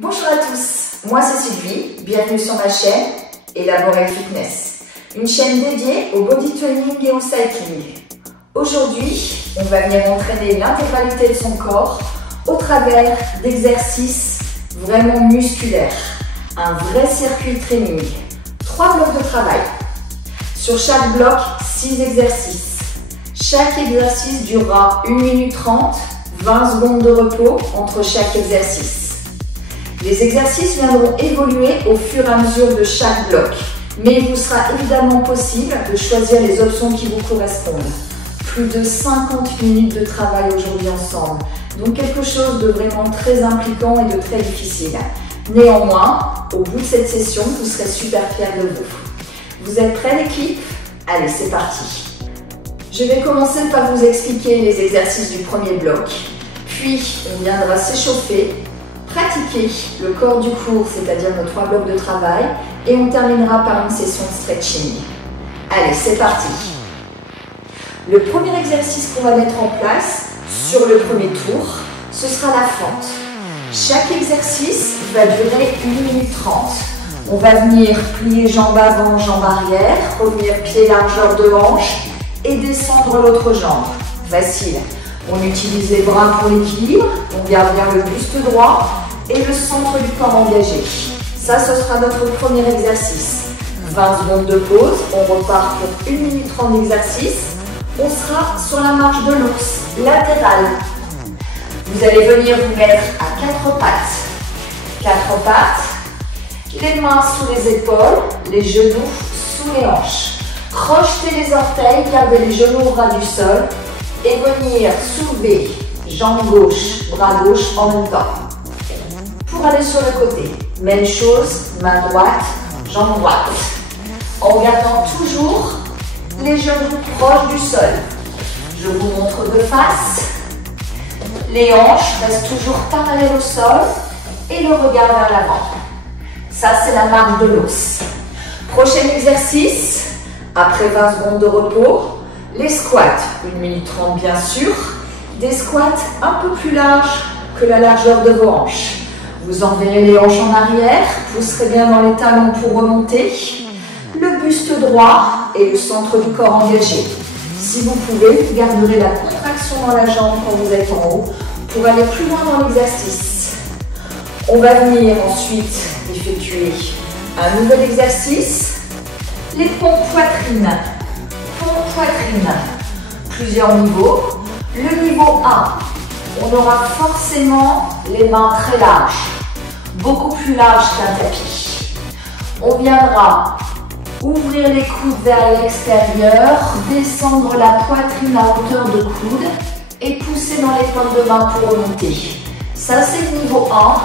Bonjour à tous, moi c'est Sylvie, bienvenue sur ma chaîne Elaborate Fitness, une chaîne dédiée au body training et au cycling. Aujourd'hui, on va venir entraîner l'intégralité de son corps au travers d'exercices vraiment musculaires, un vrai circuit training, 3 blocs de travail. Sur chaque bloc, 6 exercices. Chaque exercice durera 1 minute 30, 20 secondes de repos entre chaque exercice. Les exercices viendront évoluer au fur et à mesure de chaque bloc, mais il vous sera évidemment possible de choisir les options qui vous correspondent. Plus de 50 minutes de travail aujourd'hui ensemble, donc quelque chose de vraiment très impliquant et de très difficile. Néanmoins, au bout de cette session, vous serez super fiers de vous. Vous êtes prêts l'équipe? Allez, c'est parti! Je vais commencer par vous expliquer les exercices du premier bloc, puis on viendra s'échauffer, pratiquer le corps du cours, c'est-à-dire nos 3 blocs de travail, et on terminera par une session de stretching. Allez, c'est parti! Le premier exercice qu'on va mettre en place sur le premier tour, ce sera la fente. Chaque exercice va durer 1 minute 30. On va venir plier jambe avant, jambe arrière, revenir pied largeur de hanche et descendre l'autre jambe. Facile. On utilise les bras pour l'équilibre, on garde bien le buste droit et le centre du corps engagé. Ça, ce sera notre premier exercice. 20 secondes de pause, on repart pour 1 minute 30 d'exercice. On sera sur la marche de l'ours, latérale. Vous allez venir vous mettre à 4 pattes. 4 pattes, les mains sous les épaules, les genoux sous les hanches. Crochetez les orteils, gardez les genoux au ras du sol et venir soulever jambe gauche, bras gauche en même temps. Pour aller sur le côté, même chose, main droite, jambe droite. En gardant toujours les genoux proches du sol. Je vous montre de face. Les hanches restent toujours parallèles au sol et le regard vers l'avant. Ça, c'est la marche de l'os. Prochain exercice, après 20 secondes de repos, les squats. 1 minute 30 bien sûr. Des squats un peu plus larges que la largeur de vos hanches. Vous enverrez les hanches en arrière, vous serez bien dans les talons pour remonter. Le buste droit et le centre du corps engagé. Si vous pouvez, vous garderez la contraction dans la jambe quand vous êtes en haut pour aller plus loin dans l'exercice. On va venir ensuite effectuer un nouvel exercice. Les pompes poitrine. Pompes poitrine. Plusieurs niveaux. Le niveau 1, on aura forcément les mains très larges, beaucoup plus larges qu'un tapis. On viendra ouvrir les coudes vers l'extérieur, descendre la poitrine à hauteur de coude et pousser dans les paumes de main pour remonter. Ça, c'est le niveau 1.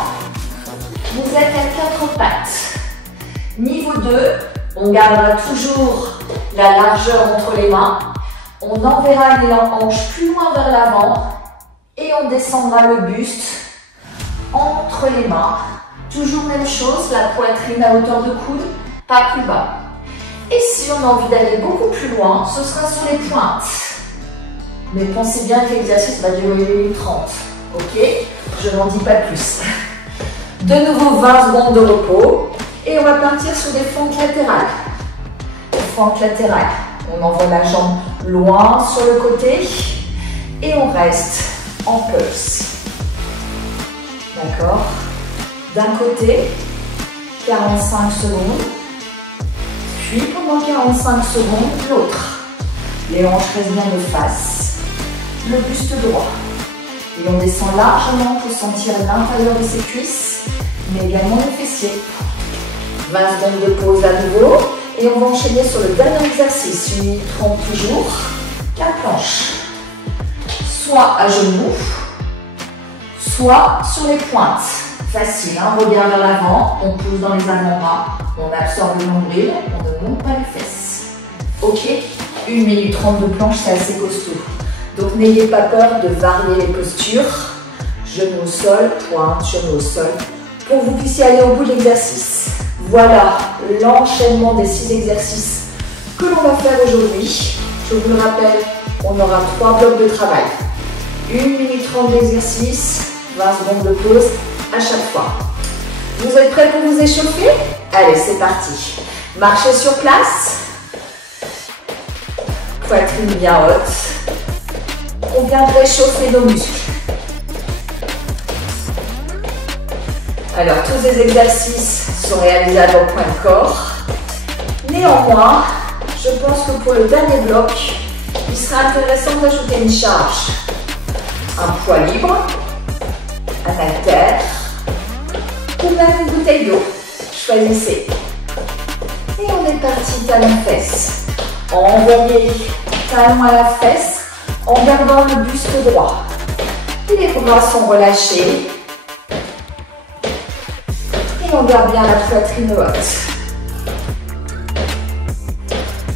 Vous êtes à 4 pattes. Niveau 2, on gardera toujours la largeur entre les mains. On enverra les hanches plus loin vers l'avant et on descendra le buste entre les mains. Toujours même chose, la poitrine à hauteur de coude, pas plus bas. Et si on a envie d'aller beaucoup plus loin, ce sera sur les pointes. Mais pensez bien que l'exercice va durer 1 minute 30. Ok? Je n'en dis pas plus. De nouveau 20 secondes de repos. Et on va partir sur des fentes latérales. Fente latérale. On envoie la jambe loin sur le côté. Et on reste en pulse. D'accord? D'un côté, 45 secondes. Puis pendant 45 secondes, l'autre. Les hanches restent bien de face. Le buste droit. Et on descend largement pour sentir l'intérieur de ses cuisses, mais également les fessiers. 20 secondes de pause à nouveau. Et on va enchaîner sur le dernier exercice. 1 minute 30 toujours. 4 planches. Soit à genoux, soit sur les pointes. Facile, hein? Regard vers l'avant, on pousse dans les avant-bras, on absorbe le nombril, on ne monte pas les fesses. Ok? 1 minute 30 de planche, c'est assez costaud. Donc n'ayez pas peur de varier les postures. Genoux au sol, pointe, genoux au sol, pour que vous puissiez aller au bout de l'exercice. Voilà l'enchaînement des 6 exercices que l'on va faire aujourd'hui. Je vous le rappelle, on aura 3 blocs de travail. 1 minute 30 d'exercice, 20 secondes de pause à chaque fois. Vous êtes prêts pour vous échauffer? Allez, c'est parti. Marchez sur place. Poitrine bien haute. On vient de réchauffer nos muscles. Alors, tous les exercices sont réalisables au point de corps. Néanmoins, je pense que pour le dernier bloc, il sera intéressant d'ajouter une charge. Un poids libre, un haltère ou même une bouteille d'eau. Choisissez. Et on est parti talon-fesse. Envoyez talon à la fesse en gardant le buste droit. Et les bras sont relâchés. Et on garde bien la poitrine haute.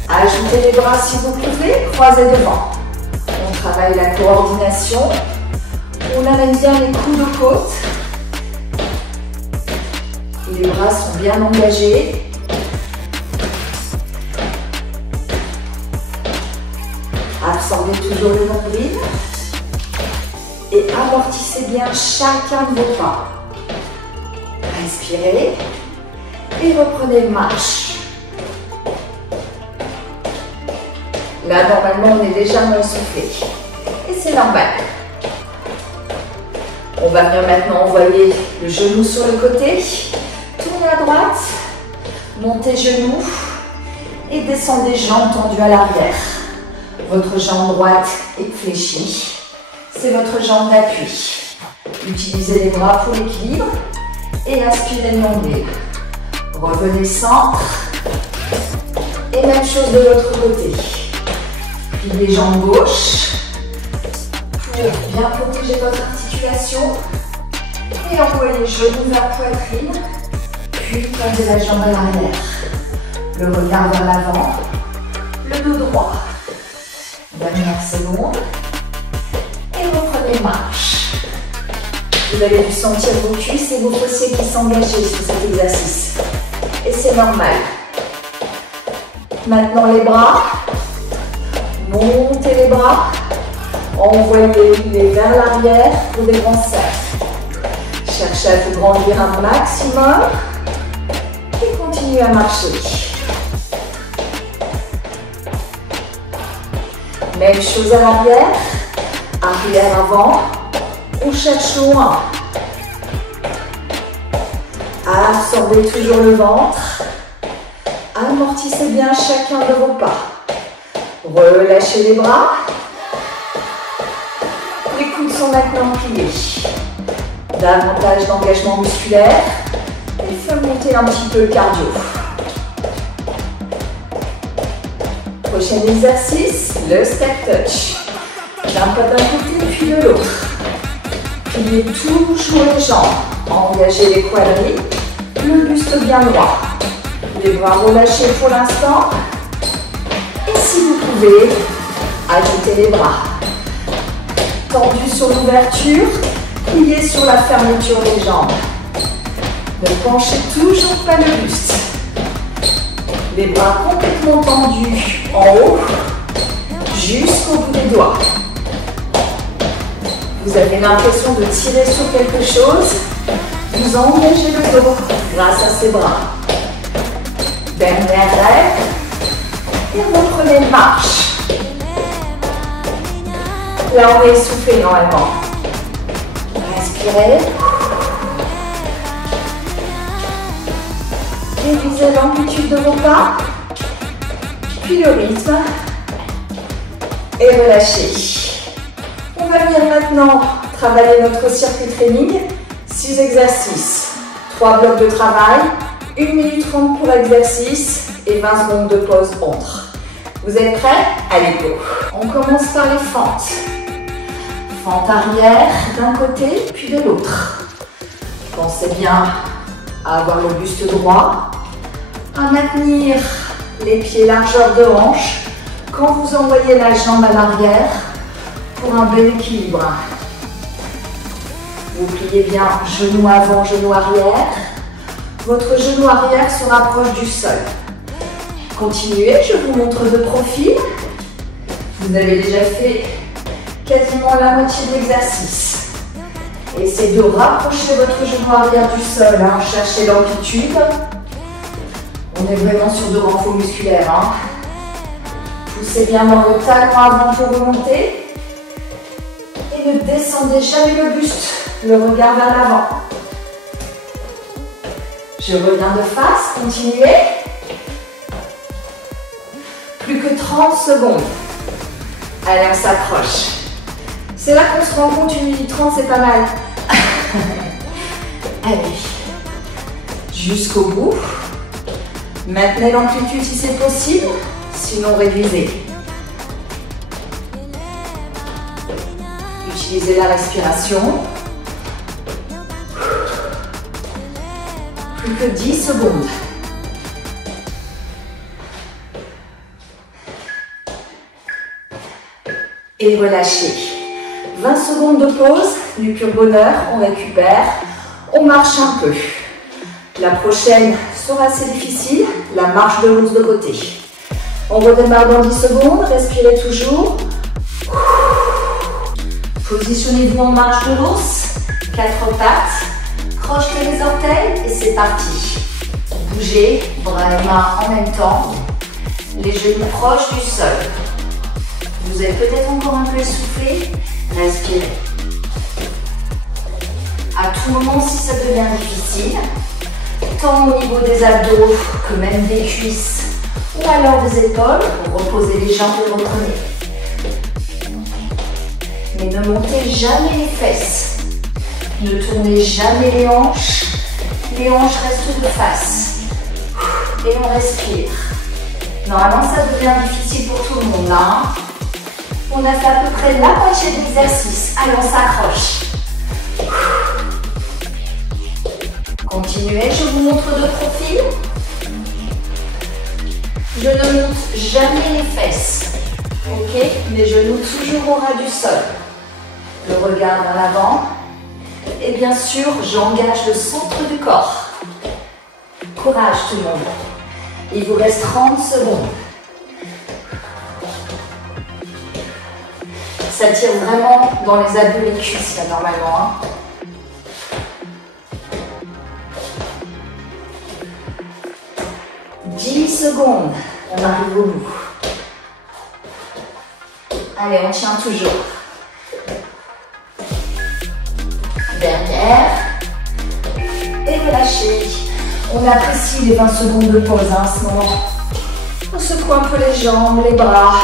Ajoutez les bras si vous pouvez, croisez devant. On travaille la coordination. On amène bien les coudes aux côtes. Les bras sont bien engagés. Absorbez toujours le nombril. Et amortissez bien chacun de vos pas. Respirez. Et reprenez marche. Là, normalement, on est légèrement essoufflé. Et c'est normal. On va venir maintenant envoyer le genou sur le côté. Tournez à droite. Montez genou. Et descendez jambes tendues à l'arrière. Votre jambe droite est fléchie. C'est votre jambe d'appui. Utilisez les bras pour l'équilibre. Et inspirez le nombril. Revenez centre. Et même chose de l'autre côté. Pliez jambes gauche pour bien protéger votre articulation et envoyez genou vers poitrine, puis posez la jambe à l'arrière, le regard vers l'avant, le dos droit. Dernière seconde et reprenez marche. Vous avez dû sentir vos cuisses et vos fessiers qui s'engageaient sur cet exercice et c'est normal. Maintenant les bras. Montez les bras, envoyez-les vers l'arrière pour des grands cercles. Cherchez à vous grandir un maximum et continuez à marcher. Même chose à l'arrière, arrière avant, on cherche loin. Absorbez toujours le ventre, amortissez bien chacun de vos pas. Relâchez les bras. Les coudes sont maintenant pliés. Davantage d'engagement musculaire. Et faites monter un petit peu le cardio. Prochain exercice, le step touch. D'un pas d'un côté puis de l'autre. Pliez toujours les jambes. Engagez les quadris. Le buste bien droit. Les bras relâchés pour l'instant. Et si vous pouvez, ajoutez les bras. Tendus sur l'ouverture, pliez sur la fermeture des jambes. Ne penchez toujours pas le buste. Les bras complètement tendus en haut, jusqu'au bout des doigts. Vous avez l'impression de tirer sur quelque chose, vous engagez le dos grâce à ces bras. Dernière règle. Et reprenez une marche. Là, on est essoufflé normalement. Respirez. Révisez l'amplitude de vos pas. Puis le rythme. Et relâchez. On va venir maintenant travailler notre circuit training. 6 exercices. 3 blocs de travail. 1 minute 30 pour exercice. Et 20 secondes de pause entre. Vous êtes prêts? Allez, go! On commence par les fentes. Fente arrière d'un côté, puis de l'autre. Pensez bien à avoir le buste droit, à maintenir les pieds largeur de hanche quand vous envoyez la jambe à l'arrière pour un bel équilibre. Vous pliez bien genou avant, genou arrière. Votre genou arrière se rapproche du sol. Continuez, je vous montre de profil. Vous avez déjà fait quasiment la moitié de l'exercice. Essayez de rapprocher votre genou arrière du sol, hein. Cherchez l'amplitude. On est vraiment sur de renforts musculaires. Hein. Poussez bien dans le talon avant pour remonter. Et ne descendez jamais le buste, le regard vers l'avant. Je reviens de face, continuez. Plus que 30 secondes. Allez, on s'accroche. C'est là qu'on se rend compte, 1 minute 30, c'est pas mal. Allez, jusqu'au bout. Maintenez l'amplitude si c'est possible, sinon réduisez. Utilisez la respiration. Plus que 10 secondes. Et relâchez. 20 secondes de pause, du pur bonheur, on récupère, on marche un peu. La prochaine sera assez difficile, la marche de l'ours de côté. On redémarre dans 10 secondes, respirez toujours. Positionnez-vous en marche de l'ours, 4 pattes, crochetez les orteils et c'est parti. Bougez, bras et mains en même temps, les genoux proches du sol. Vous êtes peut-être encore un peu essoufflé, respirez. À tout moment, si ça devient difficile, tant au niveau des abdos que même des cuisses ou alors des épaules, reposez les jambes et reprenez. Mais ne montez jamais les fesses. Ne tournez jamais les hanches restent de face. Et on respire. Normalement, ça devient difficile pour tout le monde là. Hein. On a fait à peu près la moitié de l'exercice. Allez, on s'accroche. Continuez, je vous montre de profil. Je ne monte jamais les fesses. Ok, mes genoux toujours au ras du sol. Le regard vers l'avant. Et bien sûr, j'engage le centre du corps. Courage tout le monde. Il vous reste 30 secondes. Ça tire vraiment dans les abdos et les cuisses là normalement. Hein. « 10 secondes. On arrive au bout. Allez, on tient toujours. Dernière. Et relâchez. On apprécie les 20 secondes de pause hein, à ce moment. On secoue un peu les jambes, les bras.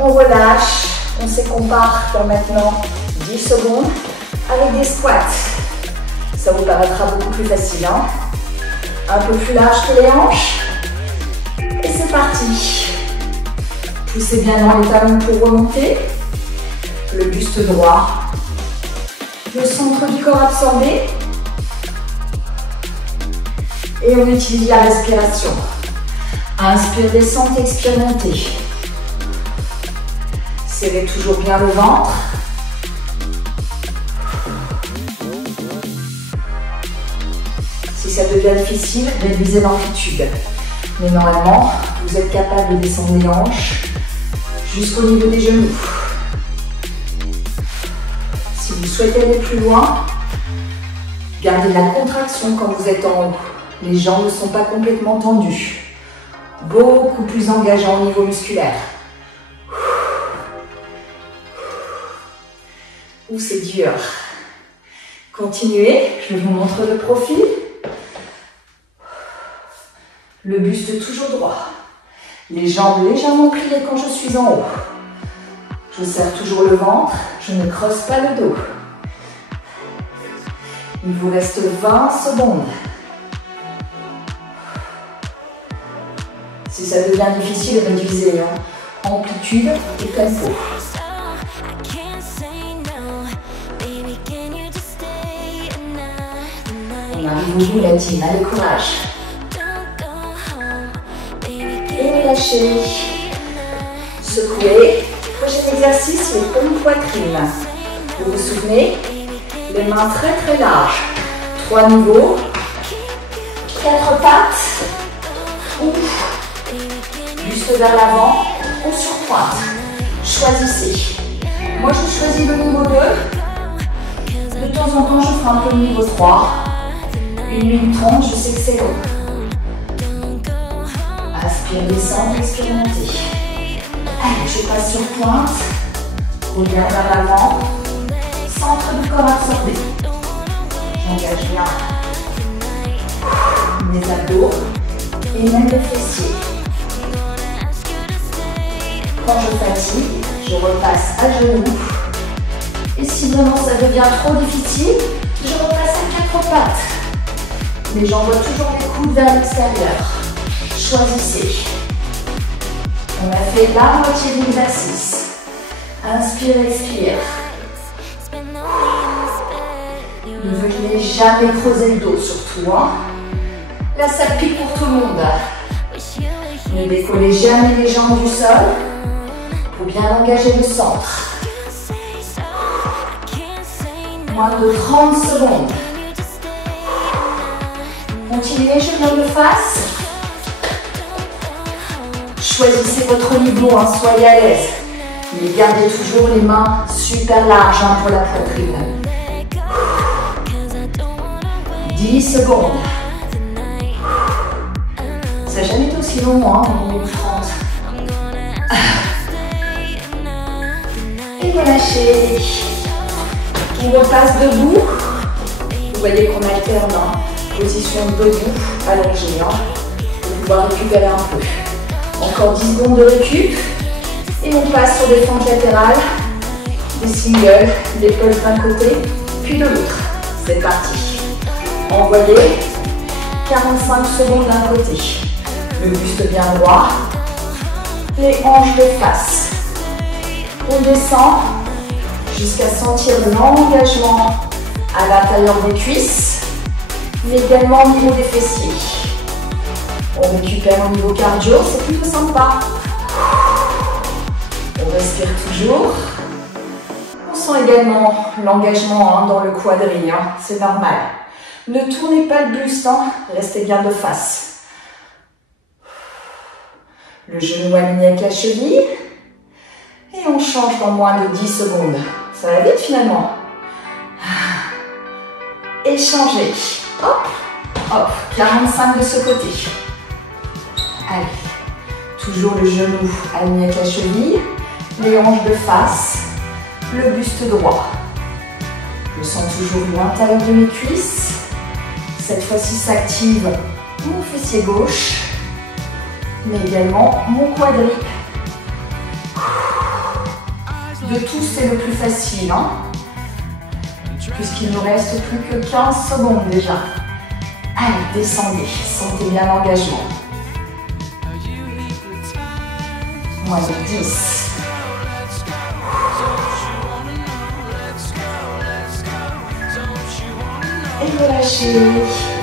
On relâche. On sait qu'on part dans maintenant 10 secondes avec des squats. Ça vous paraîtra beaucoup plus facile. Hein? Un peu plus large que les hanches. Et c'est parti. Poussez bien dans les talons pour remonter. Le buste droit. Le centre du corps absorbé. Et on utilise la respiration. Inspire, descente, expire, montée. Serrez toujours bien le ventre. Si ça devient difficile, réduisez l'amplitude. Mais normalement, vous êtes capable de descendre les hanches jusqu'au niveau des genoux. Si vous souhaitez aller plus loin, gardez la contraction quand vous êtes en haut. Les jambes ne sont pas complètement tendues. Beaucoup plus engageant au niveau musculaire. Ouh, c'est dur. Continuez, je vous montre le profil. Le buste toujours droit. Les jambes légèrement pliées quand je suis en haut. Je serre toujours le ventre, je ne creuse pas le dos. Il vous reste 20 secondes. Si ça devient difficile, réduisez hein. Amplitude et tempo. On arrive au bout la team, allez courage. Et relâchez. Secouez. Prochain exercice, les pommes poitrine. Vous vous souvenez? Les mains très très larges. 3 niveaux. 4 pattes. Ouf. Buste vers l'avant. On surpointe. Choisissez. Moi je choisis le niveau 2. De temps en temps, je ferai un peu le niveau 3. 1 minute 30, je sais que c'est long. Inspire, descendre, expire, monter. Allez, je passe sur pointe. Regarde vers l'avant. Centre du corps absorbé. J'engage bien mes abdos et même les fessiers. Quand je fatigue, je repasse à genoux. Et si vraiment ça devient trop difficile, je repasse à 4 pattes. Mais j'envoie toujours les coudes vers l'extérieur. Choisissez. On a fait la moitié de l'exercice. Inspire, expire. Ne venez jamais creuser le dos, surtout. Là, ça pique pour tout le monde. Ne décollez jamais les jambes du sol pour bien engager le centre. Moins de 30 secondes. Continuez, genoux de face. Choisissez votre niveau, soyez à l'aise. Mais gardez toujours les mains super larges pour la poitrine. 10 secondes. Ça n'a jamais été aussi long, 1 minute 30. Et relâchez. On repasse debout. Vous voyez qu'on alterne position debout, allongée, pour pouvoir récupérer un peu. Encore 10 secondes de récup. Et on passe sur des fentes latérales, des singles, l'épaule d'un côté, puis de l'autre. C'est parti. Envoyez. 45 secondes d'un côté. Le buste bien droit. Les hanches de face. On descend jusqu'à sentir l'engagement à l'intérieur des cuisses, mais également au niveau des fessiers. On récupère au niveau cardio, c'est plutôt sympa. On respire toujours. On sent également l'engagement dans le quadrille, c'est normal. Ne tournez pas le buste, restez bien de face. Le genou aligné avec la cheville. Et on change dans moins de 10 secondes. Ça va vite finalement. Échangez. Hop, hop. 45 de ce côté. Allez. Toujours le genou aligné avec la cheville. Les hanches de face. Le buste droit. Je sens toujours l'intérieur de mes cuisses. Cette fois-ci s'active mon fessier gauche. Mais également mon quadrille. De tous, c'est le plus facile, puisqu'il ne reste plus que 15 secondes déjà. Allez, descendez, sentez bien l'engagement. Moins de 10. Et relâchez,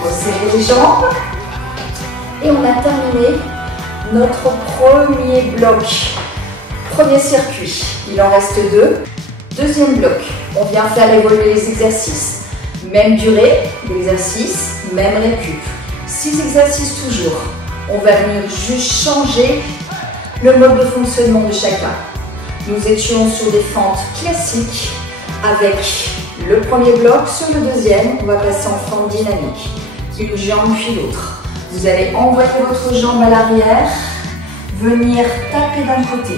resserrez les jambes. Et on a terminé notre premier bloc. Premier circuit, il en reste 2. Deuxième bloc, on vient faire évoluer les exercices. Même durée d'exercice, même récup. 6 exercices toujours. On va venir juste changer le mode de fonctionnement de chacun. Nous étions sur des fentes classiques avec le premier bloc. Sur le deuxième, on va passer en fente dynamique. Une jambe puis l'autre. Vous allez envoyer votre jambe à l'arrière, venir taper d'un côté.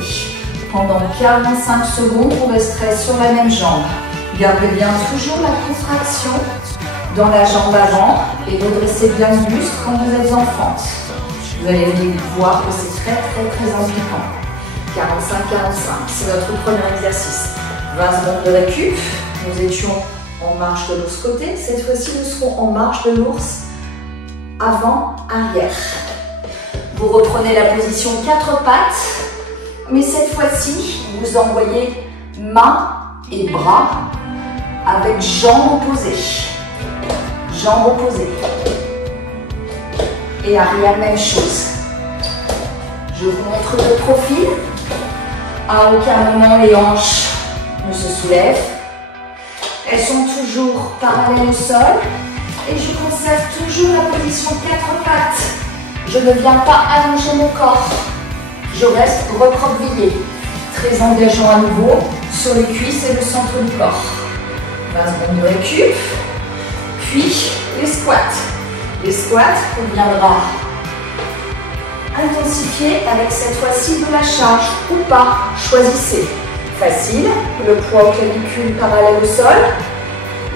Pendant 45 secondes, on resterait sur la même jambe. Gardez bien toujours la contraction dans la jambe avant et redressez bien le buste quand vous êtes en fente. Vous allez voir que c'est très impliquant. 45-45, c'est notre premier exercice. 20 secondes de récup. Nous étions en marche de l'ours côté. Cette fois-ci, nous serons en marche de l'ours avant-arrière. Vous reprenez la position 4 pattes. Mais cette fois-ci, vous envoyez mains et bras avec jambes opposées. Jambes opposées. Et arrière, même chose. Je vous montre le profil. À aucun moment, les hanches ne se soulèvent. Elles sont toujours parallèles au sol. Et je conserve toujours la position 4 pattes. Je ne viens pas allonger mon corps. Je reste recroquevillée. Très engageant à nouveau sur les cuisses et le centre du corps. 20 secondes de récup. Puis les squats. Les squats, on viendra intensifier avec cette fois-ci de la charge ou pas. Choisissez. Facile, le poids au clavicule parallèle au sol,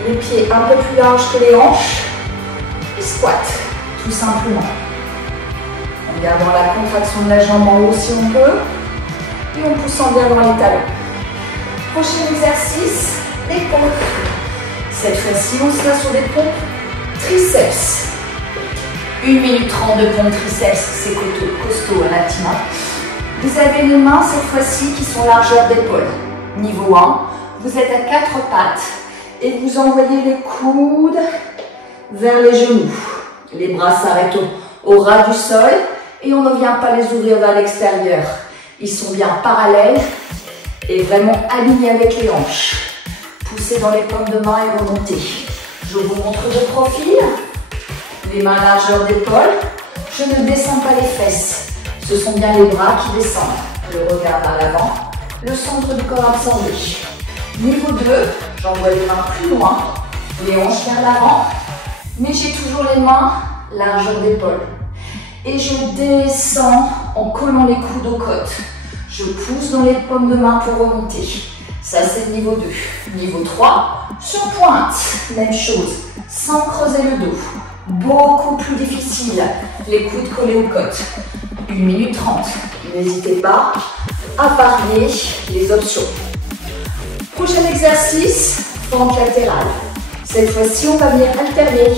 les pieds un peu plus larges que les hanches, et squat, tout simplement. En gardant la contraction de la jambe en haut si on peut, et en poussant bien dans les talons. Prochain exercice, les pompes. Cette fois-ci, on sera sur des pompes triceps. 1 minute 30 de pompes triceps, c'est costaud à la tina. Vous avez les mains cette fois-ci qui sont largeur d'épaule. Niveau 1, vous êtes à 4 pattes et vous envoyez les coudes vers les genoux. Les bras s'arrêtent au ras du sol et on ne vient pas les ouvrir vers l'extérieur. Ils sont bien parallèles et vraiment alignés avec les hanches. Poussez dans les paumes de main et remontez. Je vous montre de profil. Les mains largeur d'épaule. Je ne descends pas les fesses. Ce sont bien les bras qui descendent. Le regard vers l'avant. Le centre du corps absorbé. Niveau 2, j'envoie les mains plus loin. Les hanches vers l'avant. Mais j'ai toujours les mains largeur d'épaule. Et je descends en collant les coudes aux côtes. Je pousse dans les paumes de main pour remonter. Ça, c'est le niveau 2. Niveau 3, sur pointe. Même chose. Sans creuser le dos. Beaucoup plus difficile. Les coudes collés aux côtes. 1 minute 30. N'hésitez pas à varier les options. Prochain exercice, fente latérale. Cette fois-ci, on va venir alterner.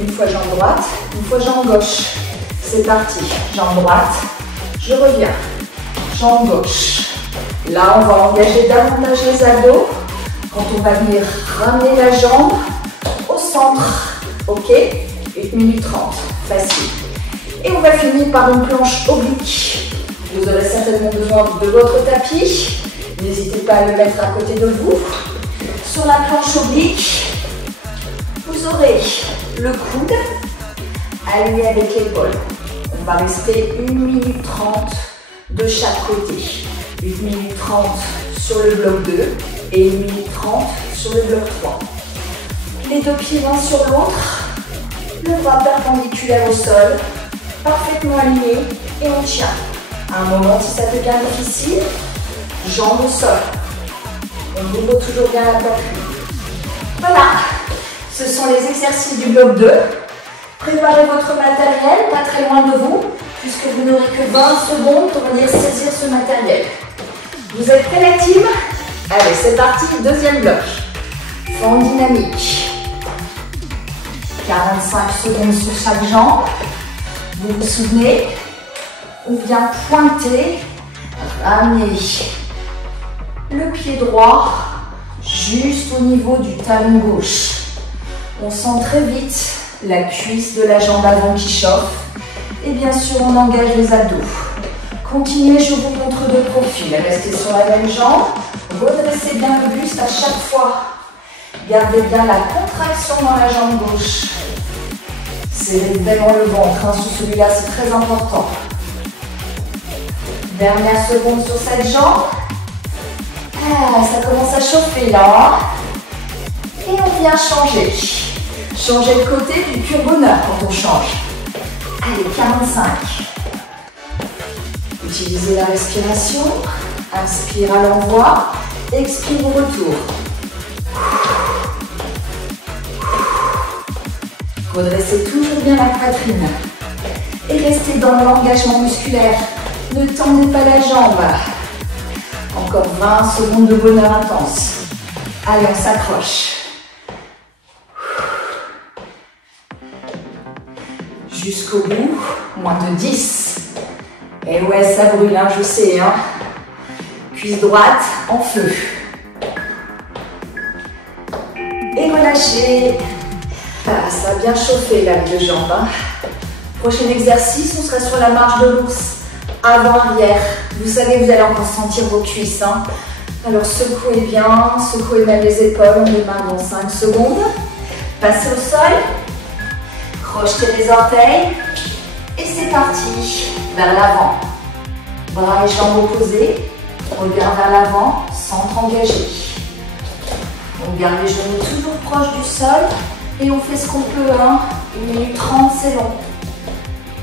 Une fois jambe droite, une fois jambe gauche. C'est parti. Jambe droite, je reviens. Jambe gauche. Là, on va engager davantage les abdos quand on va venir ramener la jambe au centre. Ok? 1 minute 30. Facile. Et on va finir par une planche oblique. Vous aurez certainement besoin de votre tapis. N'hésitez pas à le mettre à côté de vous. Sur la planche oblique, vous aurez le coude aligné avec l'épaule. On va rester 1 minute 30 de chaque côté. 1 minute 30 sur le bloc 2 et 1 minute 30 sur le bloc 3. Les deux pieds l'un sur l'autre. Le bras perpendiculaire au sol, parfaitement aligné et on tient. À un moment, si ça devient difficile, jambes au sol. On ouvre toujours bien la poitrine. Voilà, ce sont les exercices du bloc 2. Préparez votre matériel, pas très loin de vous, puisque vous n'aurez que 20 secondes pour venir saisir ce matériel. Vous êtes prêts la team? Allez, c'est parti, deuxième bloc. Fente dynamique. 45 secondes sur chaque jambe. Vous vous souvenez? On vient pointer, ramener le pied droit juste au niveau du talon gauche. On sent très vite la cuisse de la jambe avant qui chauffe. Et bien sûr, on engage les abdos. Continuez, je vous montre de profil. Restez sur la même jambe. Redressez bien le buste à chaque fois. Gardez bien la contraction dans la jambe gauche. Serrez vraiment le ventre. Sous celui-là, c'est très important. Dernière seconde sur cette jambe. Ah, ça commence à chauffer là. Et on vient changer. Changer de côté du pur bonheur quand on change. Allez, 45. Utilisez la respiration. Inspire à l'envoi. Expire au retour. Redressez toujours bien la poitrine. Et restez dans l'engagement musculaire. Ne tendez pas la jambe. Encore 20 secondes de bonheur intense. Allez, on s'accroche. Jusqu'au bout, moins de 10. Et ouais, ça brûle, hein, je sais. Hein. Cuisse droite en feu. Et relâchez. Ah, ça a bien chauffé là, les deux jambes. Hein. Prochain exercice, on sera sur la marche de l'ours. Avant-arrière. Vous savez, vous allez encore sentir vos cuisses. Hein. Alors secouez bien, secouez même les épaules. On démarre dans 5 secondes. Passez au sol. Crochetez les orteils. Et c'est parti. Vers l'avant. Bras et jambes opposés. Regard vers l'avant, centre engagé. On garde les genoux toujours proches du sol et on fait ce qu'on peut. 1 minute 30, c'est long.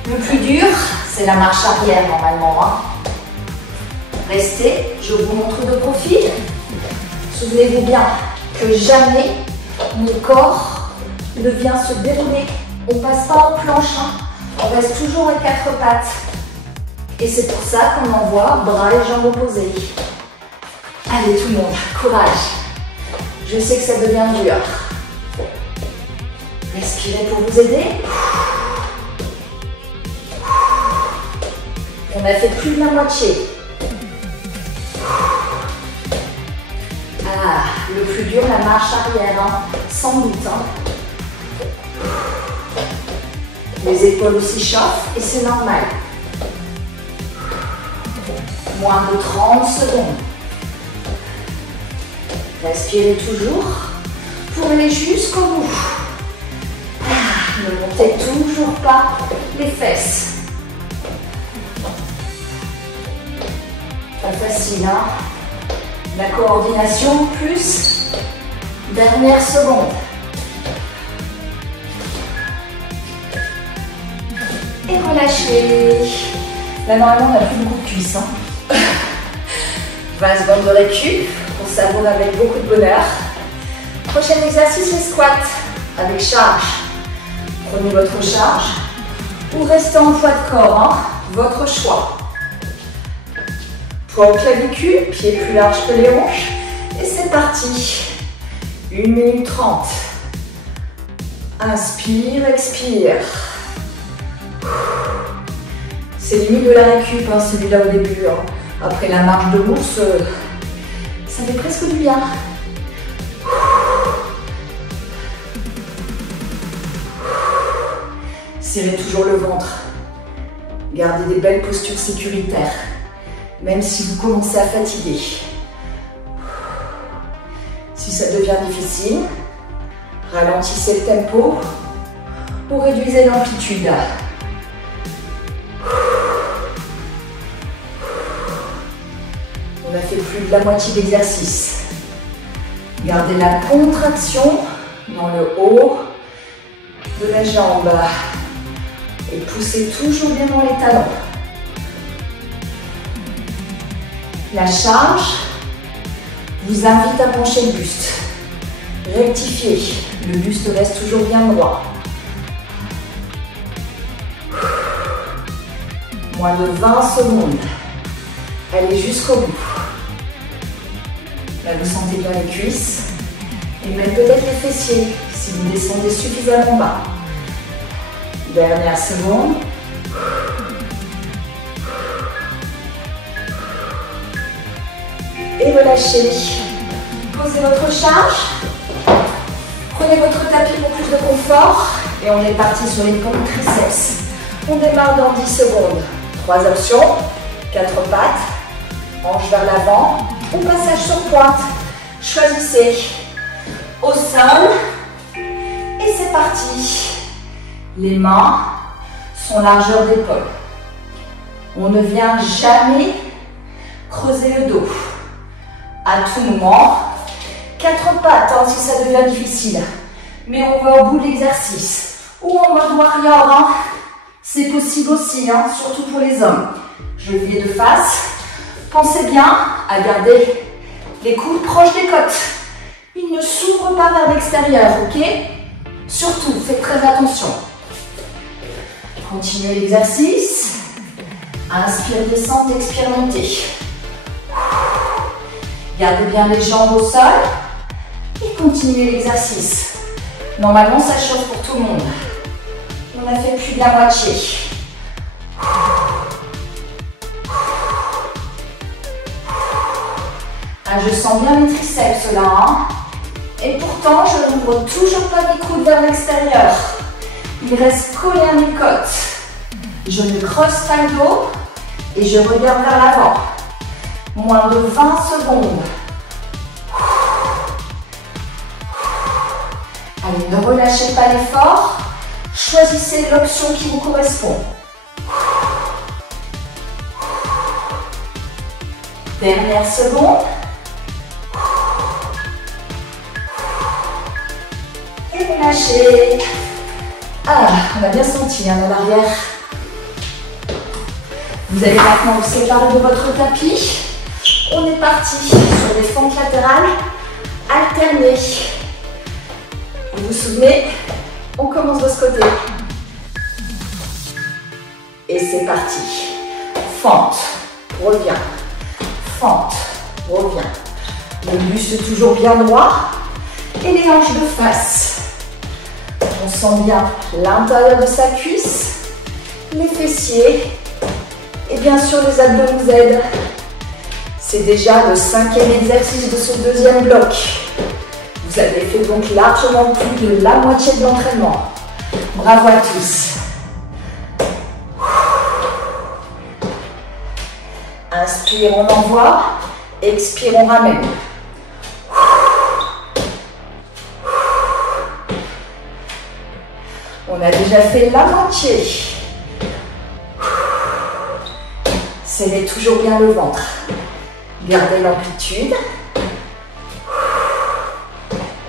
Le plus dur, c'est la marche arrière normalement. Restez, je vous montre de profil. Souvenez-vous bien que jamais mon corps ne vient se dérouler. On ne passe pas en planche, on reste toujours à 4 pattes. Et c'est pour ça qu'on envoie bras et jambes opposés. Allez tout le monde, courage. Je sais que ça devient dur. Respirez pour vous aider. On a fait plus de la moitié. Ah, le plus dur, la marche arrière, sans doute. Les épaules aussi chauffent et c'est normal. Moins de 30 secondes. Respirez toujours pour aller jusqu'au bout. Ne montez toujours pas les fesses. Pas facile, La coordination plus dernière seconde. Et relâchez. Là, normalement, on n'a plus beaucoup de cuisses. 20 secondes de récup. On savonne avec beaucoup de bonheur. Prochain exercice, les squats avec charge. Prenez votre charge ou restez en poids de corps, votre choix. Poids au clavicule, pieds plus larges que les hanches. Et c'est parti. 1 minute 30. Inspire, expire. C'est limite de la récup, celui-là au début. Après la marche de bourse, ça fait presque du bien. Serrez toujours le ventre. Gardez des belles postures sécuritaires, même si vous commencez à fatiguer. Si ça devient difficile, ralentissez le tempo ou réduisez l'amplitude. On a fait plus de la moitié d'exercice. Gardez la contraction dans le haut de la jambe et poussez toujours bien dans les talons. La charge vous invite à pencher le buste. Rectifiez, le buste reste toujours bien droit. Moins de 20 secondes. Allez jusqu'au bout. Là, vous sentez bien les cuisses et même peut-être les fessiers si vous descendez suffisamment bas. Dernière seconde. Et relâchez. Posez votre charge. Prenez votre tapis pour plus de confort. Et on est parti sur les pompes triceps. On démarre dans 10 secondes. 3 options. 4 pattes. Hanche vers l'avant. Ou passage sur pointe. Choisissez. Au sol. Et c'est parti. Les mains sont largeur d'épaule. On ne vient jamais creuser le dos. À tout moment, 4 pattes si ça devient difficile. Mais on va au bout de l'exercice. Ou en mode warrior, c'est possible aussi, surtout pour les hommes. Genou de face. Pensez bien à garder les coudes proches des côtes. Ils ne s'ouvrent pas vers l'extérieur, ok? Surtout, faites très attention. Continuez l'exercice. Inspire, descente, expire, montée. Gardez bien les jambes au sol. Et continuez l'exercice. Normalement, ça chauffe pour tout le monde. On a fait plus de la moitié. Je sens bien les triceps là. Et pourtant, je n'ouvre toujours pas mes coudes vers l'extérieur. Il reste collé à mes côtes. Je ne creuse pas le dos et je regarde vers l'avant. Moins de 20 secondes. Allez, ne relâchez pas l'effort. Choisissez l'option qui vous correspond. Dernière seconde. Et relâchez. Ah, on a bien senti à l'arrière. Vous allez maintenant vous séparer de votre tapis. On est parti sur des fentes latérales alternées. Vous vous souvenez, on commence de ce côté. Et c'est parti. Fente, reviens. Fente, reviens. Le buste toujours bien droit. Et les hanches de face. On sent bien l'intérieur de sa cuisse, les fessiers et bien sûr les abdos nous aident. C'est déjà le 5e exercice de ce deuxième bloc. Vous avez fait donc largement plus de la moitié de l'entraînement. Bravo à tous. Inspire, on envoie. Expire, on ramène. On a déjà fait la moitié. Serrez toujours bien le ventre. Gardez l'amplitude.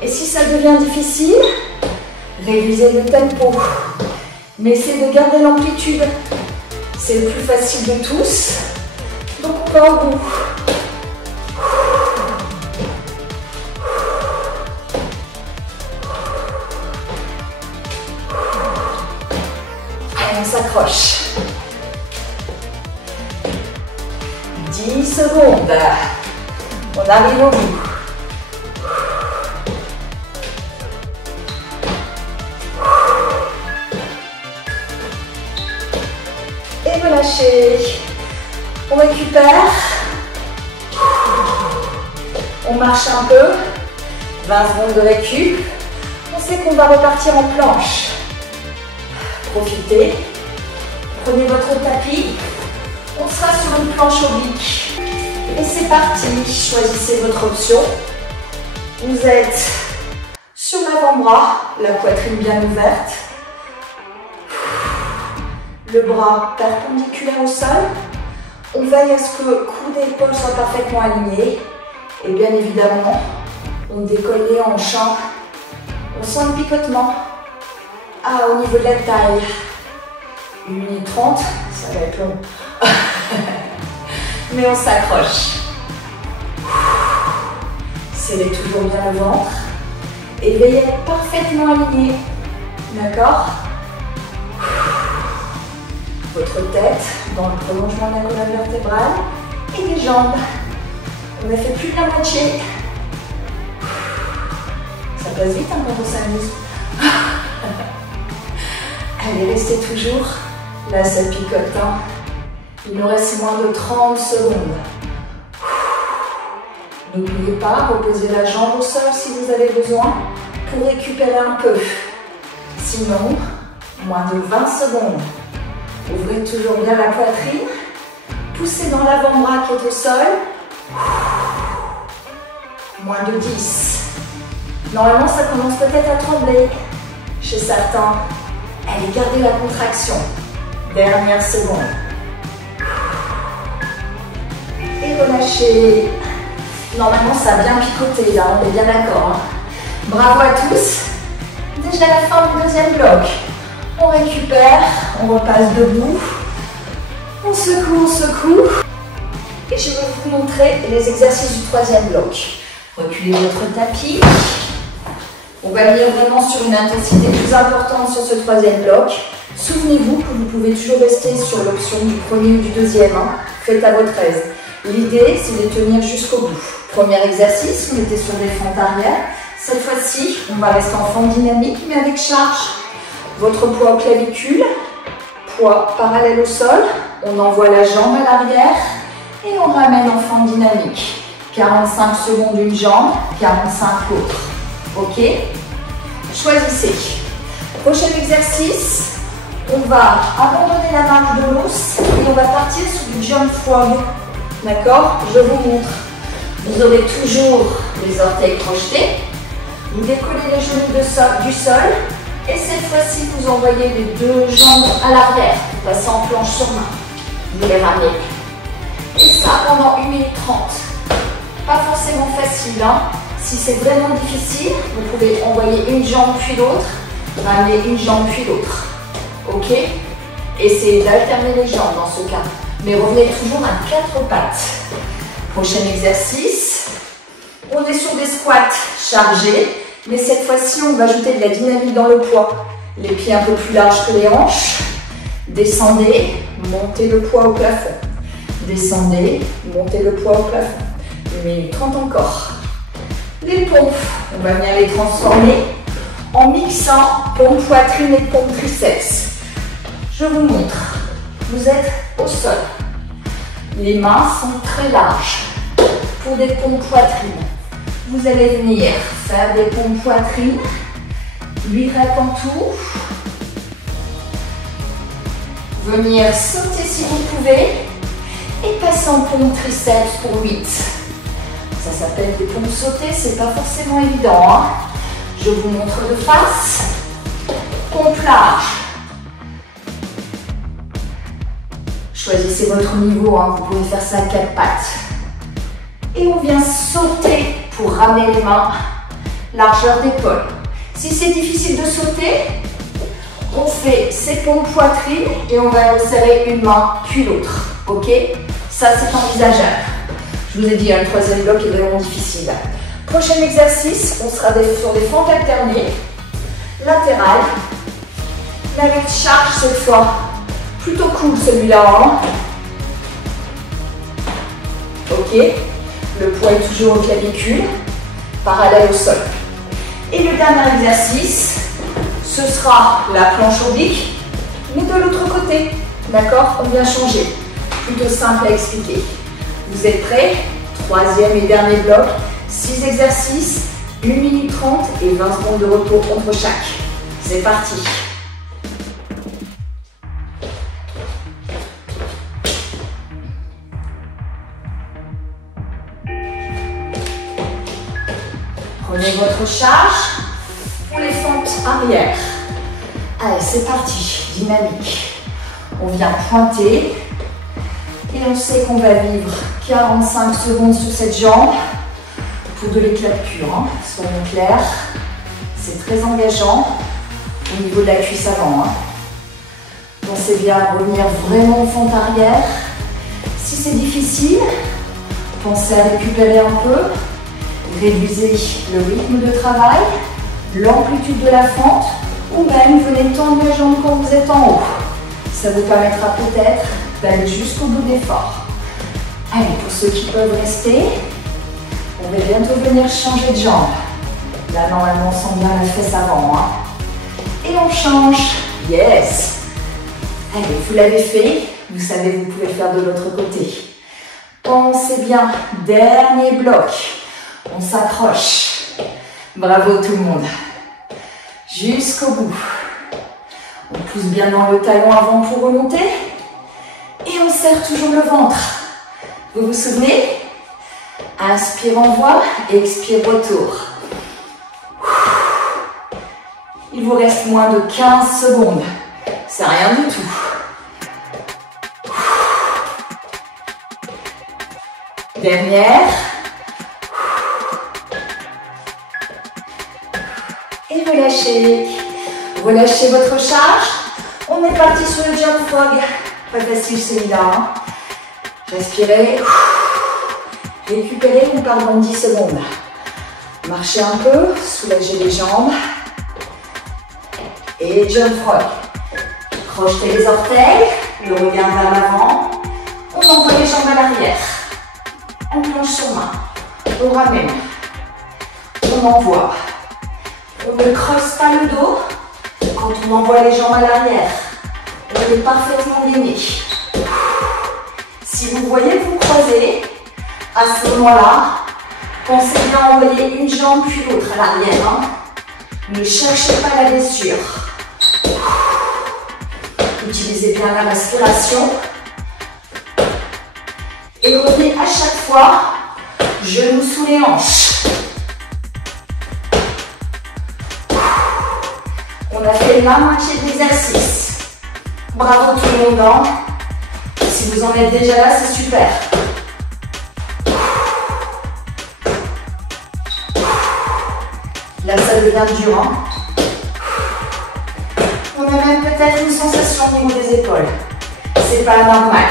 Et si ça devient difficile, réduisez le tempo. Mais essayez de garder l'amplitude. C'est le plus facile de tous. Donc on va au bout. Allez, on s'accroche. 10 secondes. On arrive au bout. Et relâchez. On récupère. On marche un peu. 20 secondes de récup. On sait qu'on va repartir en planche. Profitez. Prenez votre tapis. On sera sur une planche oblique. Et c'est parti. Choisissez votre option. Vous êtes sur l'avant-bras, la poitrine bien ouverte. Le bras perpendiculaire au sol. On veille à ce que coude et épaules soient parfaitement alignés. Et bien évidemment, on décolle les hanches. On sent le picotement. Ah, au niveau de la taille. 1 minute 30, ça va être long. Mais on s'accroche. Serrez toujours bien le ventre. Et veillez à être parfaitement aligné. D'accord? Votre tête dans le prolongement de la colonne vertébrale et les jambes. On a fait plus de la moitié. Ça passe vite quand on s'amuse. Allez, restez toujours. Là, ça picote. Il nous reste moins de 30 secondes. N'oubliez pas, reposez la jambe au sol si vous avez besoin pour récupérer un peu. Sinon, moins de 20 secondes. Ouvrez toujours bien la poitrine. Poussez dans l'avant-bras qui est au sol. Moins de 10. Normalement, ça commence peut-être à trembler chez certains. Allez, gardez la contraction. Dernière seconde. Et relâchez. Normalement, ça a bien picoté là, on est bien d'accord. Bravo à tous. Déjà la fin du deuxième bloc. On récupère, on repasse debout. On secoue. Et je vais vous montrer les exercices du troisième bloc. Reculez votre tapis. On va venir vraiment sur une intensité plus importante sur ce troisième bloc. Souvenez-vous que vous pouvez toujours rester sur l'option du premier ou du deuxième. Faites à votre aise. L'idée, c'est de tenir jusqu'au bout. Premier exercice, on était sur des fentes arrière. Cette fois-ci, on va rester en fente dynamique, mais avec charge. Votre poids aux clavicules, poids parallèle au sol. On envoie la jambe à l'arrière et on ramène en fente dynamique. 45 secondes une jambe, 45 l'autre. Ok? Choisissez. Prochain exercice, on va abandonner la marche de l'os et on va partir sur du jump frog. D'accord? Je vous montre. Vous aurez toujours les orteils projetés. Vous décollez les genoux du sol. Et cette fois-ci, vous envoyez les deux jambes à l'arrière. Vous passez en planche sur main. Vous les ramenez. Et ça pendant 1 minute 30. Pas forcément facile, hein? Si c'est vraiment difficile, vous pouvez envoyer une jambe puis l'autre, ramener une jambe puis l'autre. Ok? Essayez d'alterner les jambes dans ce cas, mais revenez toujours à 4 pattes. Prochain exercice, on est sur des squats chargés, mais cette fois-ci, on va ajouter de la dynamique dans le poids. Les pieds un peu plus larges que les hanches. Descendez, montez le poids au plafond. Descendez, montez le poids au plafond. 1 minute 30 encore. Les pompes, on va venir les transformer en mixant pompe poitrine et pompe triceps. Je vous montre. Vous êtes au sol. Les mains sont très larges pour des pompes poitrine. Vous allez venir faire des pompes poitrine, 8 reps en tout. Venir sauter si vous pouvez et passer en pompe triceps pour 8. Ça s'appelle des pompes sautées, c'est pas forcément évident. Hein. Je vous montre de face. Pompe large. Choisissez votre niveau, hein. Vous pouvez faire ça à 4 pattes. Et on vient sauter pour ramener les mains, largeur d'épaule. Si c'est difficile de sauter, on fait ses pompes poitrine et on va resserrer une main puis l'autre. Ok? Ça, c'est envisageable. Je vous ai dit, le troisième bloc est vraiment difficile. Prochain exercice, on sera sur des fentes alternées, latérales, mais avec charge cette fois. Plutôt cool celui-là. Hein? Ok? Le poids est toujours au clavicule, parallèle au sol. Et le dernier exercice, ce sera la planche oblique, mais de l'autre côté. D'accord? On vient changer. Plutôt simple à expliquer. Vous êtes prêts? Troisième et dernier bloc. 6 exercices, 1 minute 30 et 20 secondes de repos entre chaque. C'est parti. Prenez votre charge pour les fentes arrière. Allez, c'est parti. Dynamique. On vient pointer. Et on sait qu'on va vivre 45 secondes sur cette jambe pour de l'éclat de cure. Hein. Soyons clairs. C'est très engageant au niveau de la cuisse avant. Hein. Pensez bien à revenir vraiment aux fentes arrière. Si c'est difficile, pensez à récupérer un peu. Réduisez le rythme de travail, l'amplitude de la fente, ou même venez tendre les jambes quand vous êtes en haut. Ça vous permettra peut-être d'aller jusqu'au bout de l'effort. Allez, pour ceux qui peuvent rester, on va bientôt venir changer de jambe. Là, normalement, on sent bien la fesse avant. Hein. Et on change. Yes! Allez, vous l'avez fait. Vous savez, vous pouvez le faire de l'autre côté. Pensez bien, dernier bloc. On s'accroche. Bravo tout le monde. Jusqu'au bout. On pousse bien dans le talon avant pour remonter. Et on serre toujours le ventre. Vous vous souvenez? Inspire, envoi, expire, retour. Il vous reste moins de 15 secondes. C'est rien du tout. Dernière. Et relâchez. Relâchez votre charge. On est parti sur le jump frog. Pas facile celui-là. Hein. Respirez. Récupérez, on part dans 10 secondes. Marchez un peu, soulagez les jambes. Et jump frog. Crochetez les orteils, le regard vers l'avant. On envoie les jambes à l'arrière. On plonge sur main. On ramène. On envoie. On ne creuse pas le dos quand on envoie les jambes à l'arrière. On est parfaitement gainé. Si vous voyez vous croiser, à ce moment-là, pensez bien à envoyer une jambe puis l'autre à l'arrière. Hein. Ne cherchez pas la blessure. Utilisez bien la respiration. Et revenez à chaque fois, genoux sous les hanches. On a fait la moitié de l'exercice. Bravo tout le monde. Hein. Si vous en êtes déjà là, c'est super. Là, ça devient dur. Hein. On a même peut-être une sensation au niveau des épaules. C'est pas normal.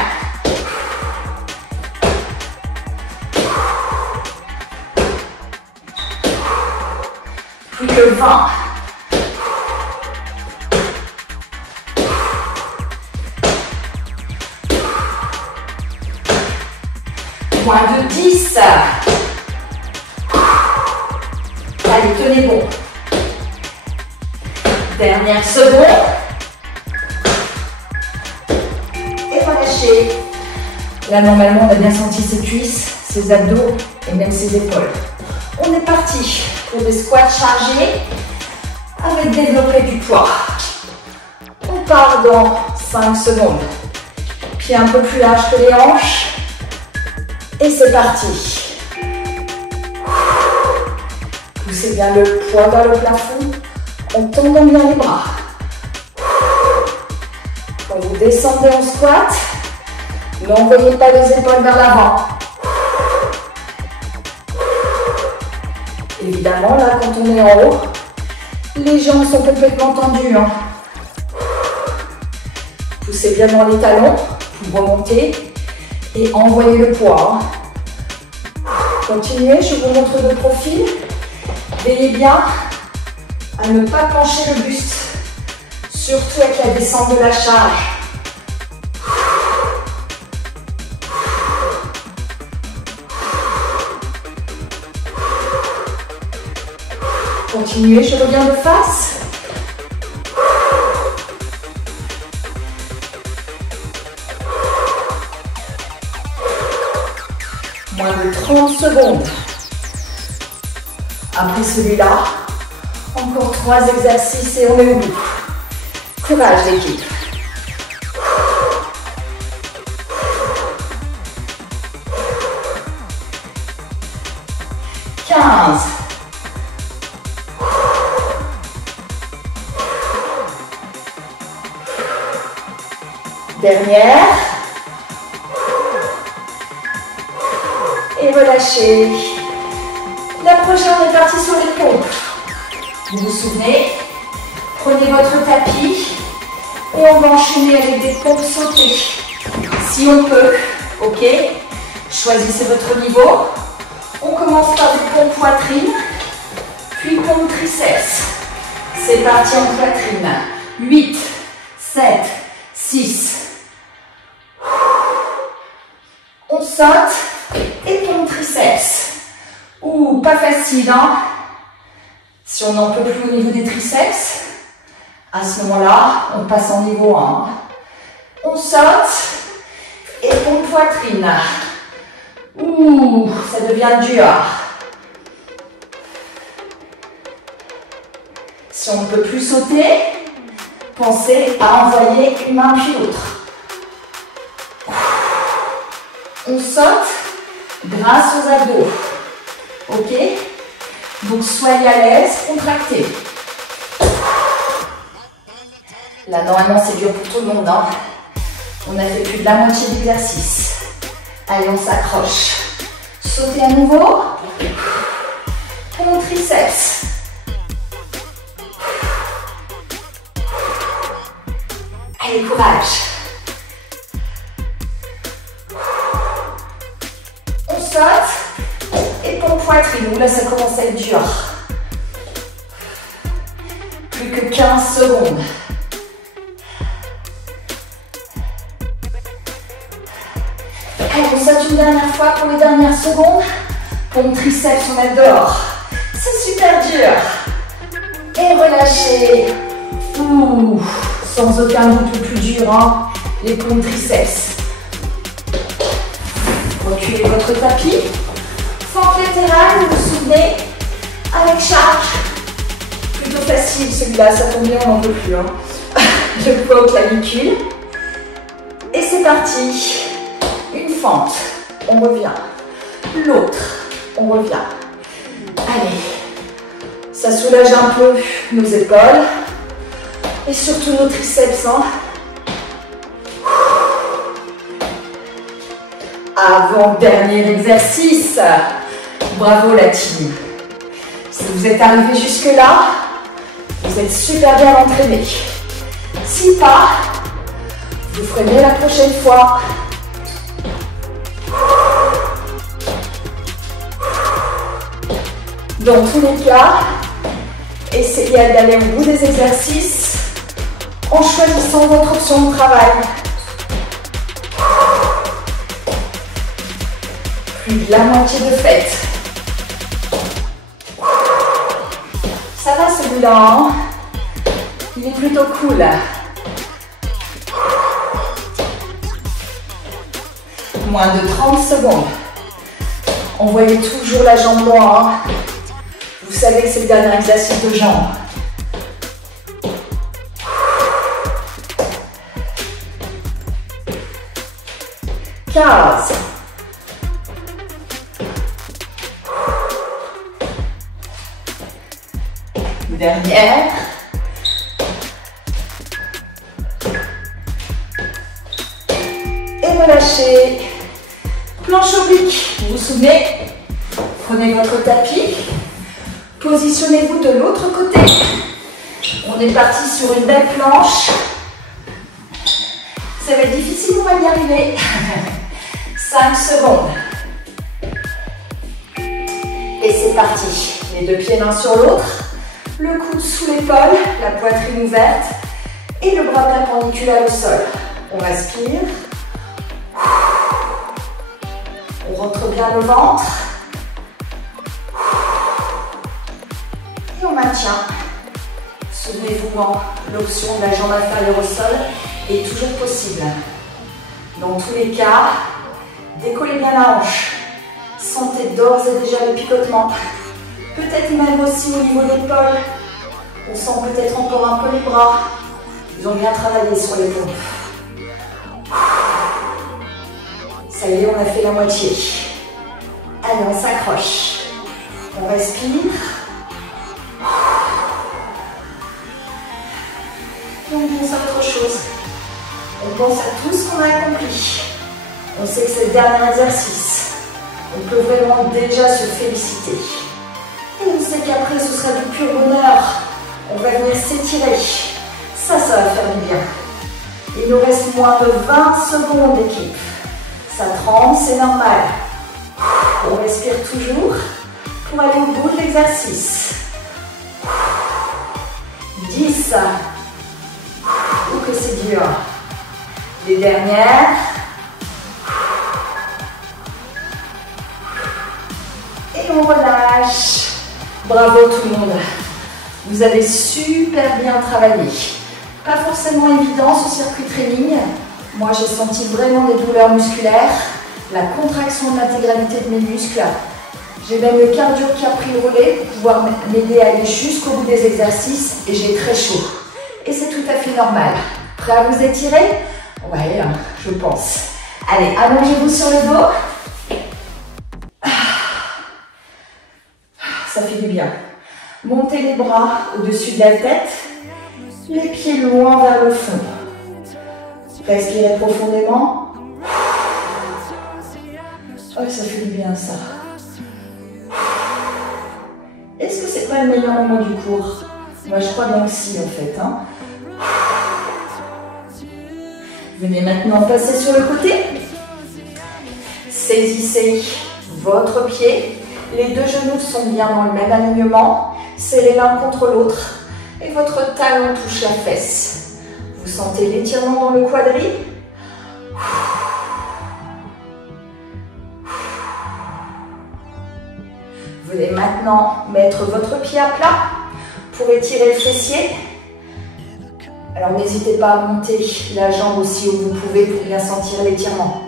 Plus que 20. Moins de 10. Allez, tenez bon. Dernière seconde. Et relâchez. Là, normalement, on a bien senti ses cuisses, ses abdos et même ses épaules. On est parti pour des squats chargés avec développé du poids. On part dans 5 secondes. Pieds un peu plus larges que les hanches. Et c'est parti. Poussez bien le poids vers le plafond en tendant bien les bras. Quand vous descendez en squat, n'envoyez pas les épaules vers l'avant. Évidemment, là, quand on est en haut, les jambes sont complètement tendues. Hein. Poussez bien dans les talons pour remonter et envoyez le poids. Continuez, je vous montre de profil. Veillez bien à ne pas pencher le buste, surtout avec la descente de la charge. Continuez, je reviens de face. Moins de 30 secondes. Après celui-là, encore 3 exercices et on est au bout. Courage l'équipe. 15. Dernière. Et relâchez. La prochaine, on est parti sur les pompes. Vous vous souvenez? Prenez votre tapis et on va enchaîner avec des pompes sautées. Si on peut, ok? Choisissez votre niveau. On commence par des pompes poitrine, puis pompes triceps. C'est parti en poitrine. 8, 7, 6. On saute et pompe triceps. Ouh, pas facile, hein? Si on n'en peut plus au niveau des triceps, à ce moment-là, on passe en niveau 1. On saute et pompe poitrine. Ouh, ça devient dur. Si on ne peut plus sauter, pensez à envoyer une main puis l'autre. On saute grâce aux abdos. Ok? Donc soyez à l'aise, contractez. Là, normalement, c'est dur pour tout le monde. Hein? On a fait plus de la moitié de l'exercice. Allez, on s'accroche. Sautez à nouveau. Pompe triceps. Allez, courage. On saute et pompe poitrine. Là, ça commence à être dur. Plus que 15 secondes. Allez, on saute une dernière fois pour les dernières secondes. Pompe triceps, on adore. C'est super dur. Et relâchez. Ouh, sans aucun doute le plus dur, hein, les pompes triceps. Reculez votre tapis. Fente latérale, vous vous souvenez, avec charge. Plutôt facile celui-là, ça tombe bien, on n'en peut plus. Hein. Le poids au clavicule. Et c'est parti. Une fente, on revient. L'autre, on revient. Allez, ça soulage un peu nos épaules et surtout nos triceps. Hein. Avant-dernier exercice. Bravo la team. Si vous êtes arrivé jusque-là, vous êtes super bien entraîné. Si pas, vous ferez mieux la prochaine fois. Dans tous les cas, essayez d'aller au bout des exercices en choisissant votre option de travail. Plus de la moitié de fait. Ça va celui-là, hein? Il est plutôt cool. Moins de 30 secondes. Envoyez toujours la jambe loin. Hein? Vous savez que c'est le dernier exercice de jambes. 15. Dernière. Et relâchez. Planche oblique. Vous vous souvenez? Prenez votre tapis. Positionnez-vous de l'autre côté. On est parti sur une belle planche. Ça va être difficile, on va y arriver. 5 secondes. Et c'est parti. Les deux pieds l'un sur l'autre. Le coude sous l'épaule, la poitrine ouverte et le bras perpendiculaire au sol. On respire. On rentre bien le ventre. Et on maintient. Souvenez-vous, l'option de la jambe inférieure au sol est toujours possible. Dans tous les cas, décollez bien la hanche. Sentez d'ores et déjà le picotement. Peut-être même aussi au niveau de l'épaule. On sent peut-être encore un peu les bras. Ils ont bien travaillé sur les pompes. Ça y est, on a fait la moitié. Allez, on s'accroche. On respire. Et on pense à autre chose. On pense à tout ce qu'on a accompli. On sait que c'est le dernier exercice. On peut vraiment déjà se féliciter. Et on sait qu'après, ce sera du pur bonheur. On va venir s'étirer. Ça va faire du bien. Il nous reste moins de 20 secondes d'équipe. Ça tremble, c'est normal. On respire toujours pour aller au bout de l'exercice. 10. Oh, que c'est dur. Les dernières. Et on relâche. Bravo tout le monde. Vous avez super bien travaillé. Pas forcément évident ce circuit training. Moi, j'ai senti vraiment des douleurs musculaires, la contraction de l'intégralité de mes muscles. J'ai même le cardio qui a pris le relais pour pouvoir m'aider à aller jusqu'au bout des exercices et j'ai très chaud. Et c'est tout à fait normal. Prêt à vous étirer? Ouais, je pense. Allez, allongez-vous sur le dos. Ça fait du bien. Montez les bras au-dessus de la tête, les pieds loin vers le fond. Respirez profondément. Oh, ça fait du bien ça. Est-ce que c'est pas le meilleur moment du cours? Moi, je crois bien que si, en fait. Hein. Venez maintenant passer sur le côté. Saisissez votre pied. Les deux genoux sont bien dans le même alignement. Serrez l'un contre l'autre. Et votre talon touche la fesse. Vous sentez l'étirement dans le quadri. Venez maintenant mettre votre pied à plat pour étirer le fessier. Alors n'hésitez pas à monter la jambe aussi où vous pouvez pour bien sentir l'étirement.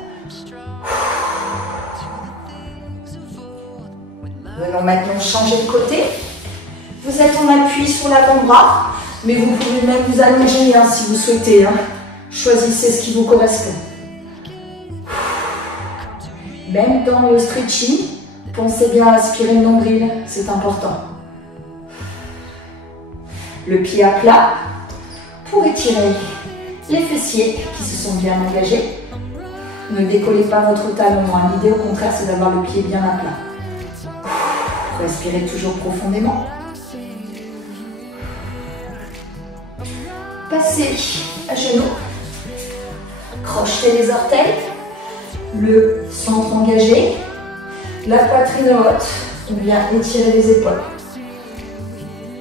Venons maintenant changer de côté. Vous êtes en appui sur l'avant-bras, mais vous pouvez même vous allonger si vous souhaitez. Choisissez ce qui vous correspond. Même dans le stretching, pensez bien à aspirer le nombril, c'est important. Le pied à plat pour étirer les fessiers qui se sont bien engagés. Ne décollez pas votre talon. L'idée au contraire, c'est d'avoir le pied bien à plat. Respirez toujours profondément. Passez à genoux. Crochetez les orteils. Le centre engagé. La poitrine haute. On vient étirer les épaules.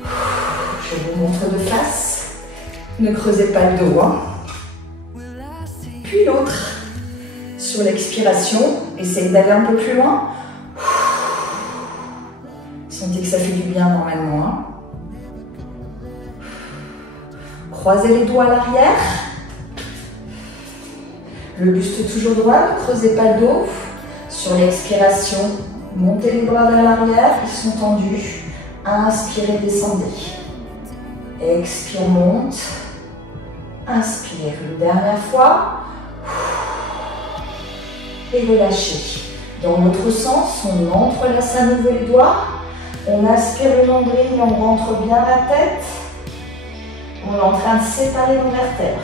Je vous montre de face. Ne creusez pas le dos. Puis l'autre. Sur l'expiration, essayez d'aller un peu plus loin. Sentez que ça fait du bien normalement. Croisez les doigts à l'arrière. Le buste toujours droit, ne creusez pas le dos. Sur l'expiration, montez les bras vers l'arrière, ils sont tendus. Inspirez, descendez. Expire, monte. Inspire une dernière fois. Et relâchez. Dans l'autre sens, on entrelace à nouveau les doigts. On aspire le nombril, on rentre bien la tête. On est en train de séparer nos vertèbres.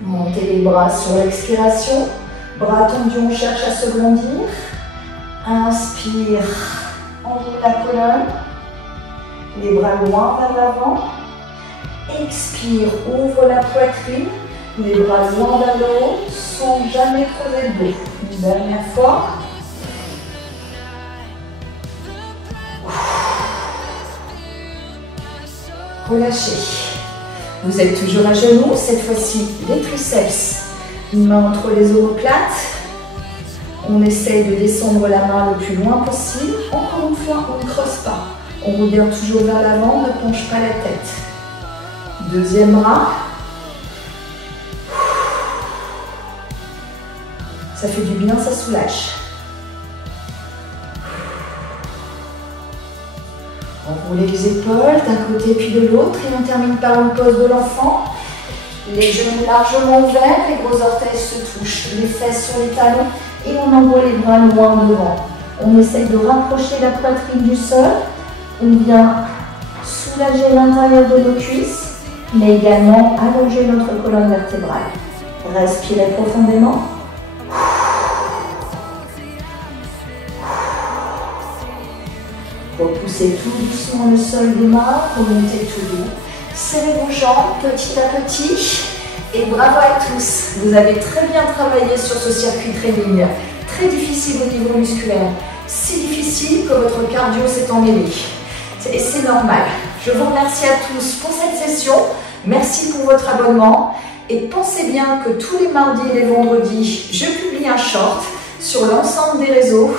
Montez les bras sur l'expiration. Bras tendus, on cherche à se grandir. Inspire, enroule la colonne. Les bras loin vers l'avant. Expire, ouvre la poitrine. Les bras loin vers le haut, sans jamais creuser le dos. Une dernière fois. Relâchez. Vous êtes toujours à genoux, cette fois-ci les triceps. Une main entre les omoplates. On essaye de descendre la main le plus loin possible. Encore une fois, on ne creuse pas. On regarde toujours vers l'avant, ne penche pas la tête. Deuxième bras. Ça fait du bien, ça soulage. Enroulez les épaules d'un côté puis de l'autre et on termine par une pose de l'enfant. Les genoux largement ouverts, les gros orteils se touchent, les fesses sur les talons et on envoie les bras loin devant. On essaye de rapprocher la poitrine du sol. On vient soulager l'intérieur de nos cuisses, mais également allonger notre colonne vertébrale. Respirez profondément. Repoussez tout doucement le sol des mains, remontez tout doux. Serrez vos jambes petit à petit. Et bravo à tous, vous avez très bien travaillé sur ce circuit training. Très difficile au niveau musculaire. Si difficile que votre cardio s'est emmêlé. Et c'est normal. Je vous remercie à tous pour cette session. Merci pour votre abonnement. Et pensez bien que tous les mardis et les vendredis, je publie un short sur l'ensemble des réseaux.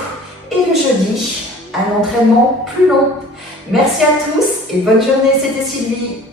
Et le jeudi, un entraînement plus long. Merci à tous et bonne journée, c'était Sylvie.